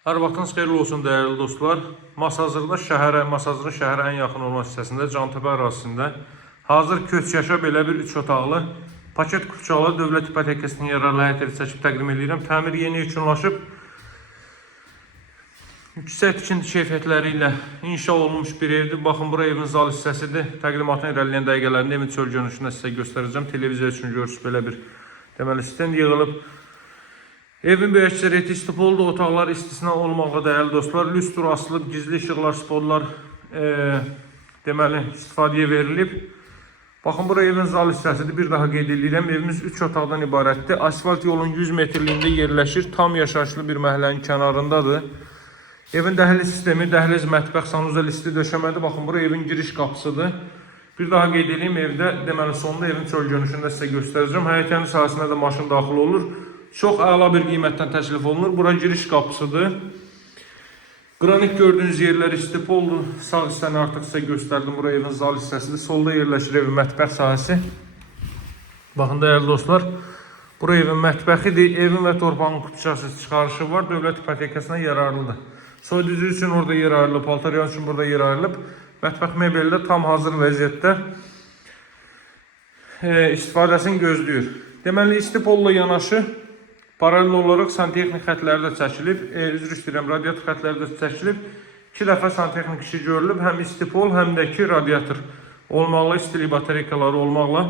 Hər vaxtınız xeyirli olsun dəyərli dostlar. Masazırda Masazırın şəhərə ən yaxın olan hissəsində, Cantepe ərazisində hazır köç yaşa belə bir 3 otaqlı paket kupçalı dövlət ipotekasının yararlı həyat evi çəkib təqdim edirəm. Təmir yeni yekunlaşıb, yüksək tikinti keyfiyyətləri ilə inşa olunmuş bir evdir. Baxın, bura evin zal hissəsidir. Təqdimatın irəliləyən dəqiqələrində evin çöl görünüşünü sizə göstərəcəm. Televiziya üçün görürsünüz, belə bir deməli stend yığılıb. Evin böyük əksəriyyəti istipoldur, otaqlar istisna olmağı dəyərli dostlar. Lüstr asılıb, gizli işıqlar, spotlar deməli istifadəyə verilib. Baxın, bura evin zal hissəsidir. Bir daha qeyd edirəm. Evimiz 3 otaqdan ibarətdir. Asfalt yolun 100 metrliyində yerləşir. Tam yaşayışlı bir məhəllənin kənarındadır. Evin dəhliz sistemi, dəhliz, mətbəx, sanuzel isti döşəmədir. Baxın, bura evin giriş qapısıdır. Bir daha qeyd edeyim, evdə deməli sonunda evin çöl görünüşünü də sizə göstərəcəm. Həyətyanı sahəsinə də maşın daxil olur. Çox əla bir qiymətdən təklif olunur. Bura giriş qapısıdır. Qranit gördüyünüz yerlər istipoldur. Sağ hissəni artıq sizə göstərdim. Bura evin zal hissəsidir. Solda yerləşir evin mətbəx sahəsi. Baxın dəyərli dostlar, bura evin mətbəxidir. Evin və torpağın kutucası çıxarışı var. Dövlət ipotekasına yararlıdır. Soyuducu üçün orada yer ayrılıb, paltaryan üçün burada yer ayrılıb. Mətbəx mebeli də tam hazır vəziyyətdə istifadəsini gözləyir. Deməli, istipolla yanaşı paralel olaraq santexnik xətləri də çəkilib. Üzr istəyirəm, radiator xətləri də çəkilib. 2 dəfə santexnik işi görülüb. Həm istipol, həm də ki radiator olmaqla, istilik batareykaları olmaqla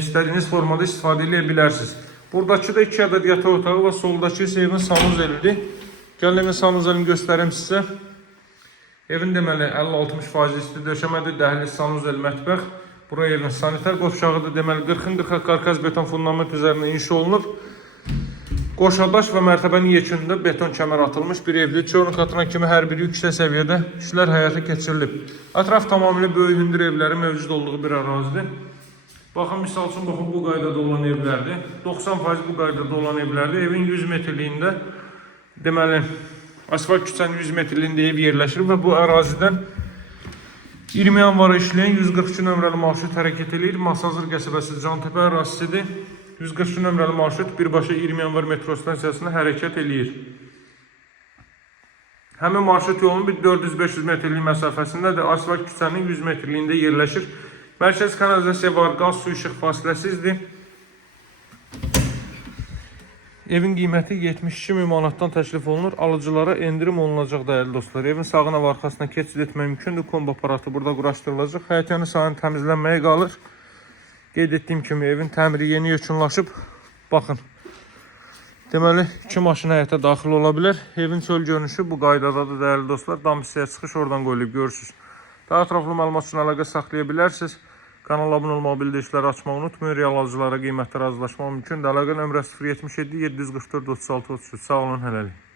istədiyiniz formada istifadə edə bilərsiniz. Buradakı da 2 ədəd yataq otağı və soldakı isə evin sanuzelidir. Gəlin evin sanuzelini göstərim sizə. Evin deməli 50-60% isti döşəmədir, dəhliz, sanuzel, mətbəx. Bura evin sanitar qovşağıdır. Deməli 40-40 karkaz beton fundament üzərində inşa olunub. Qoşadaş və mərtəbənin yekununda beton kəmər atılmış bir evdir. Çölün katına kimi hər biri yüksək səviyyədə işlər həyata keçirilib. Ətraf tamamilə böyük hündür evləri mövcud olduğu bir ərazidir. Baxın, misal üçün, baxın, bu qaydada olan evlərdir. 90% bu qaydada olan evlərdir. Evin 100 metrliyində, deməli, asfalt küçənin 100 metrliyində ev yerləşir və bu ərazidən 20 yanvara işləyən 142 nömrəli marşrut hərəkət edir. Masazır qəsəbəsi Cantepe ərazisidir. 142 nömrəli marşrut birbaşa 20 yanvar metro stansiyasına hərəkət edir. Həmin marşrut yolunun bir 400-500 metrlik məsafəsindədir. Asfalt küçənin 100 metrliyində yerləşir. Mərkəz kanalizasiya var, qaz, su, işıq fasiləsizdir. Evin qiyməti 72.000 manatdan təklif olunur. Alıcılara endirim olunacaq dəyərli dostlar. Evin sağına və arxasına keçid etmək mümkündür. Kombo aparatı burada quraşdırılacaq. Həyətyanı sahəni təmizlənməyə qalır. Qeyd etdiyim kimi evin təmiri yeni yekunlaşıb. Baxın. Deməli 2 maşın həyətə daxil ola bilər. Evin çöl görünüşü bu qaydadadır dəyərli dostlar. Dam hissəyə çıxış oradan qoyulub görürsünüz. Daha ətraflı məlumat üçün əlaqə saxlaya bilərsiniz. Kanala abunə olmağı, bildirişləri açmağı unutmayın. Real alıcılara qiymətlər razılaşmaq mümkündür. Əlaqə nömrəsi 077 744 36 33. Sağ olun, hələlik.